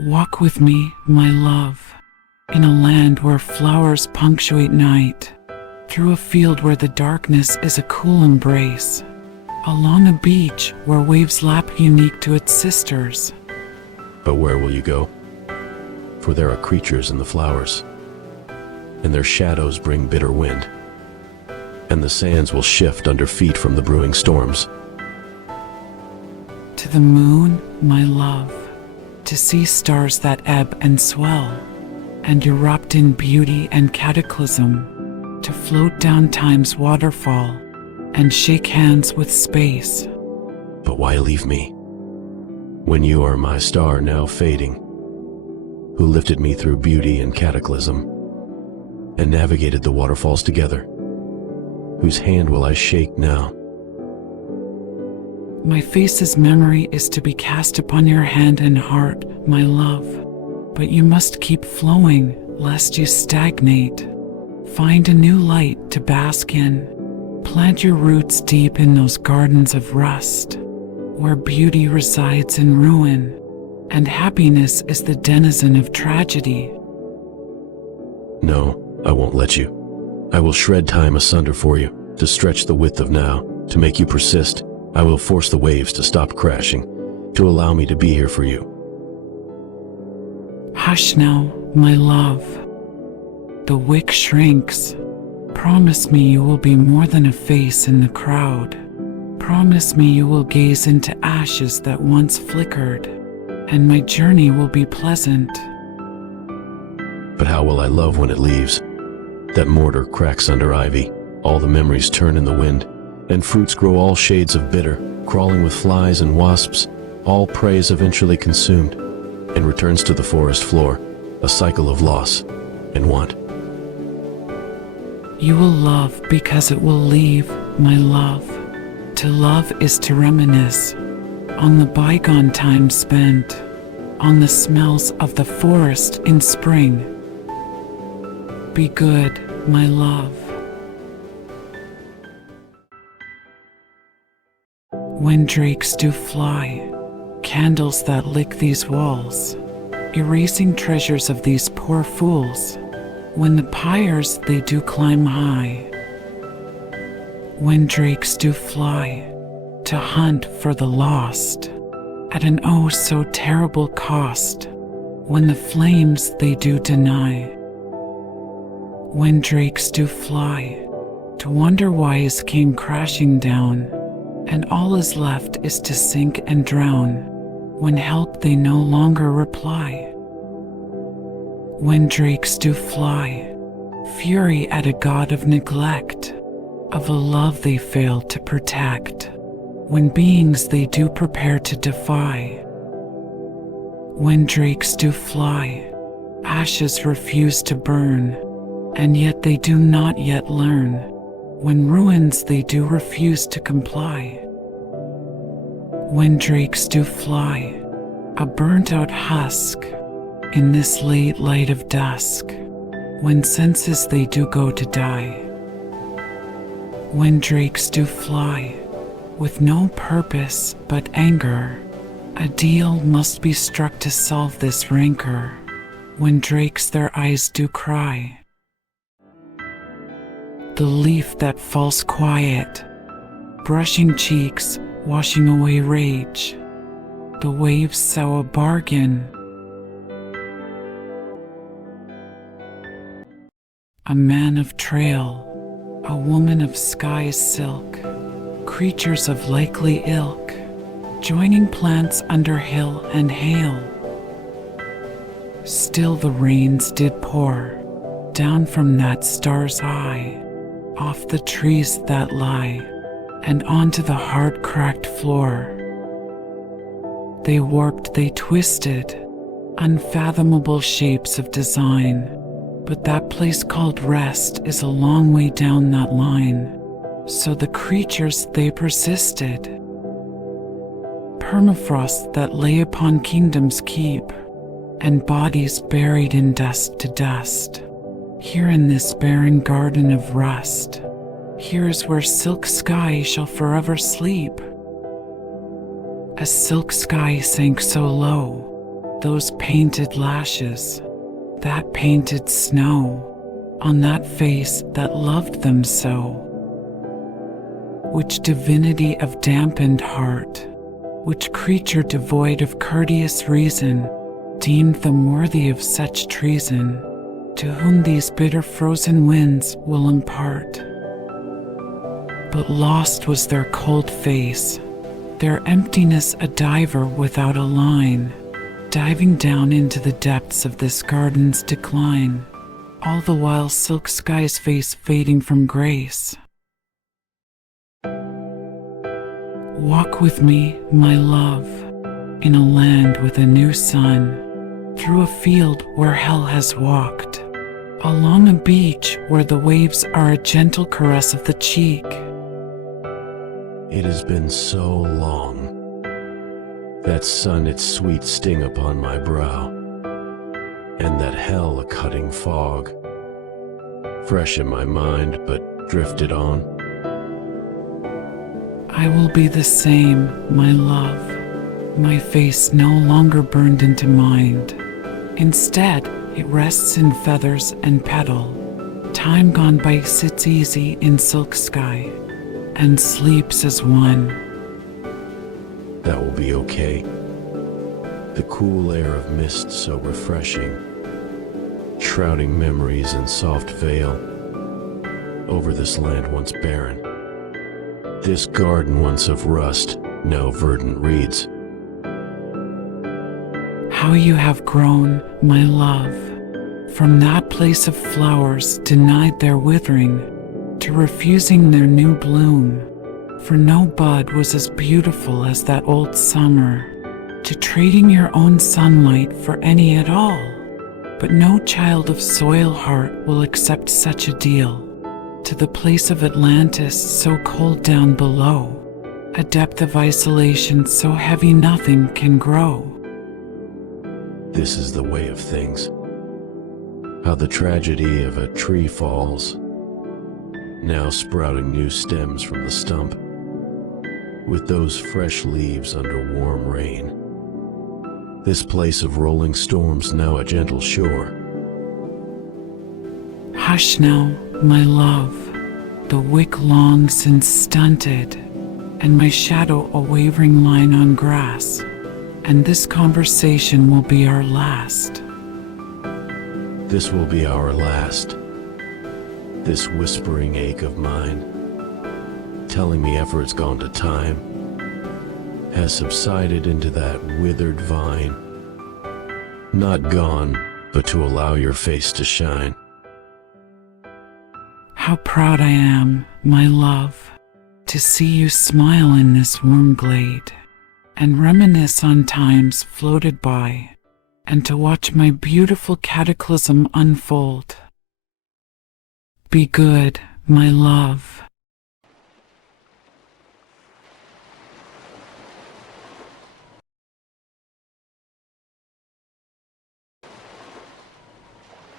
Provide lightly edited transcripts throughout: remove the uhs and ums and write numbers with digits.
Walk with me, my love, in a land where flowers punctuate night, through a field where the darkness is a cool embrace, along a beach where waves lap unique to its sisters. But where will you go? For there are creatures in the flowers, and their shadows bring bitter wind, and the sands will shift under feet from the brewing storms. To the moon, my love, to see stars that ebb and swell, and erupt in beauty and cataclysm, to float down time's waterfall, and shake hands with space. But why leave me, when you are my star now fading, who lifted me through beauty and cataclysm, and navigated the waterfalls together? Whose hand will I shake now? My face's memory is to be cast upon your hand and heart, my love. But you must keep flowing, lest you stagnate. Find a new light to bask in. Plant your roots deep in those gardens of rust, where beauty resides in ruin, and happiness is the denizen of tragedy. No, I won't let you. I will shred time asunder for you, to stretch the width of now, to make you persist. I will force the waves to stop crashing, to allow me to be here for you. Hush now, my love. The wick shrinks. Promise me you will be more than a face in the crowd. Promise me you will gaze into ashes that once flickered, and my journey will be pleasant. But how will I love when it leaves? That mortar cracks under ivy, all the memories turn in the wind, and fruits grow all shades of bitter, crawling with flies and wasps. All prey is eventually consumed, and returns to the forest floor, a cycle of loss and want. You will love because it will leave, my love. To love is to reminisce on the bygone time spent, on the smells of the forest in spring. Be good, my love. When drakes do fly, candles that lick these walls, erasing treasures of these poor fools, when the pyres they do climb high. When drakes do fly, to hunt for the lost, at an oh so terrible cost, when the flames they do deny. When drakes do fly, to wonder why his came crashing down, and all is left is to sink and drown, when help they no longer reply. When drakes do fly, fury at a god of neglect, of a love they fail to protect, when beings they do prepare to defy. When drakes do fly, ashes refuse to burn, and yet they do not yet learn, when ruins they do refuse to comply. When drakes do fly, a burnt-out husk, in this late light of dusk, when senses they do go to die. When drakes do fly, with no purpose but anger, a deal must be struck to solve this rancor, when drakes their eyes do cry. The leaf that falls quiet, brushing cheeks, washing away rage, the waves sow a bargain. A man of trail, a woman of sky's silk, creatures of likely ilk, joining plants under hill and hail. Still the rains did pour, down from that star's eye, off the trees that lie, and onto the hard cracked floor. They warped, they twisted, unfathomable shapes of design, but that place called rest is a long way down that line, so the creatures they persisted. Permafrost that lay upon kingdoms keep, and bodies buried in dust to dust. Here in this barren garden of rust, here is where silk sky shall forever sleep. A silk sky sank so low, those painted lashes, that painted snow, on that face that loved them so. Which divinity of dampened heart, which creature devoid of courteous reason, deemed them worthy of such treason, to whom these bitter frozen winds will impart? But lost was their cold face, their emptiness a diver without a line, diving down into the depths of this garden's decline, all the while silk sky's face fading from grace. Walk with me, my love, in a land with a new sun, through a field where hell has walked, along a beach where the waves are a gentle caress of the cheek. It has been so long. That sun its sweet sting upon my brow, and that hell a cutting fog, fresh in my mind but drifted on. I will be the same, my love, my face no longer burned into mind. Instead, it rests in feathers and petal. Time gone by sits easy in silk sky, and sleeps as one. That will be okay. The cool air of mist so refreshing, shrouding memories in soft veil over this land once barren. This garden once of rust, now verdant reeds. How you have grown, my love, from that place of flowers denied their withering, to refusing their new bloom. For no bud was as beautiful as that old summer, to trading your own sunlight for any at all. But no child of soil heart will accept such a deal. To the place of Atlantis so cold down below, a depth of isolation so heavy nothing can grow. This is the way of things. How the tragedy of a tree falls, now sprouting new stems from the stump, with those fresh leaves under warm rain. This place of rolling storms now a gentle shore. Hush now, my love, the wick long since stunted, and my shadow a wavering line on grass, and this conversation will be our last. This will be our last. This whispering ache of mine, telling me effort's gone to time, has subsided into that withered vine. Not gone, but to allow your face to shine. How proud I am, my love, to see you smile in this warm glade, and reminisce on times floated by, and to watch my beautiful cataclysm unfold. Be good, my love.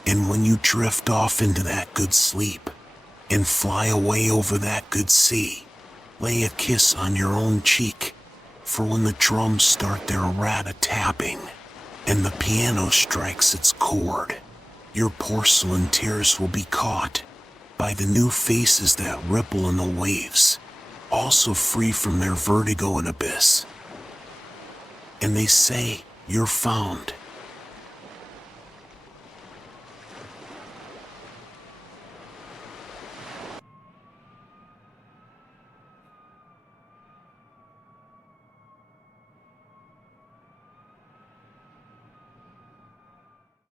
And when you drift off into that good sleep, and fly away over that good sea, lay a kiss on your own cheek, for when the drums start their rat-a-tapping, and the piano strikes its chord, your porcelain tears will be caught by the new faces that ripple in the waves, also free from their vertigo and abyss. And they say you're found